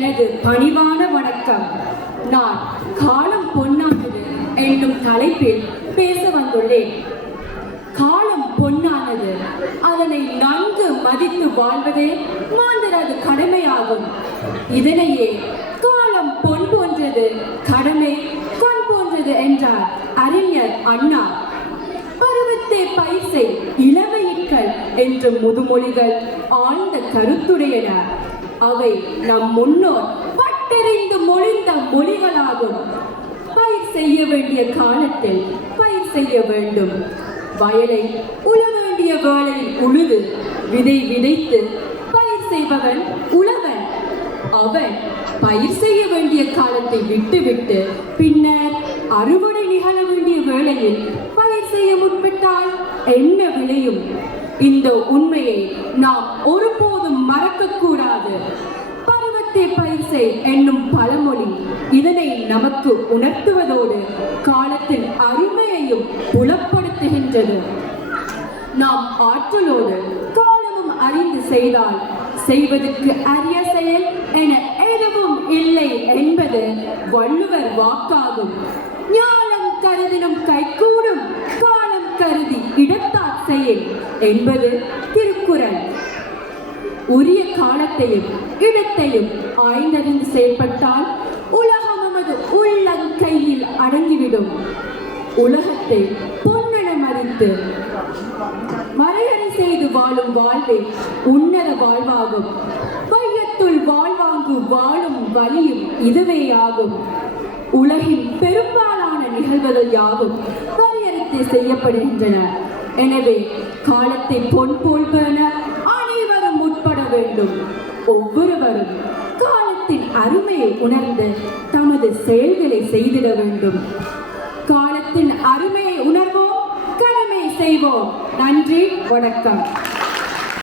எனது பணிவான வணக்கம். நான் காலம் பொன்னானது என்னும் தலைப்பில் பேச வந்துள்ளேன். காலம் பொன்னானது, அதனை நன்கு மதித்து வாழ்வதே மாந்தரது கடமையாகும். இதனையே காலம் பொன் போன்றது, கடமை கண் போன்றது என்றார் அறிஞர் அண்ணா. பருவத்தே பயிர்சை இளமையிற்கள் என்ற முதுமொழிகள் ஆழ்ந்த கருத்துடையன. அவை நம் முன்னோர் பட்டெறிந்து மொழிந்த மொழிகளாகும். பயிர் செய்ய வேண்டிய காலத்தில் பயிர் செய்ய வேண்டும். வயலை உழ வேண்டிய வேளையில் உழுது விதை விதைத்து பயிர் செய்பவன் உழவன். அவன் பயிர் செய்ய வேண்டிய காலத்தை விட்டுவிட்டு பின்னர் அறுவடை நிகழ வேண்டிய வேளையில் பயிர் செய்ய முற்பட்டால் என்ன விளையும்? இந்த உண்மையை நாம் ஒருபோதும் மறக்க கூடாது. பருவத்தை பயிர் செய் என்னும் பழமொழி இதனை நமக்கு உணர்த்துவதோடு காலத்தின் அருமையையும் புலப்படுத்துகின்றது. நாம் ஆற்றலோடு காலமும் அறிந்து செய்தால் செய்வதற்கு அரிய செயல் என எதுவும் இல்லை என்பது வள்ளுவர் வாக்காகும். ஞானம் கருதினும் கைகூடும், காலம் கருதி இடத்தார் செயல் என்பது திருக்குறள். உரிய காலத்தையும் இடத்தையும் ஆய்ந்தறிந்து செயல்பட்டால் உலகம் நமது உள்ளங்கையில் அடங்கிவிடும். உலகத்தை பொன்னென மறித்து மறையறை செய்து வாழும் வாழ்வே உன்னத வாழ்வாகும். வையத்துள் வாழ்வாங்கு வாழும் வழியும் இதுவே ஆகும். உலகின் பெரும்பாலான நிகழ்வுகள் யாவும் வரையறுத்து செய்யப்படுகின்றன. எனவே காலத்தை பொன் போல் பேண அனைவரும் முற்பட வேண்டும். ஒவ்வொருவரும் காலத்தின் அருமையை உணர்ந்து தமது செயல்களை செய்திட வேண்டும். காலத்தின் அருமையை உணர்வோம், கடமை செய்வோம். நன்றி, வணக்கம்.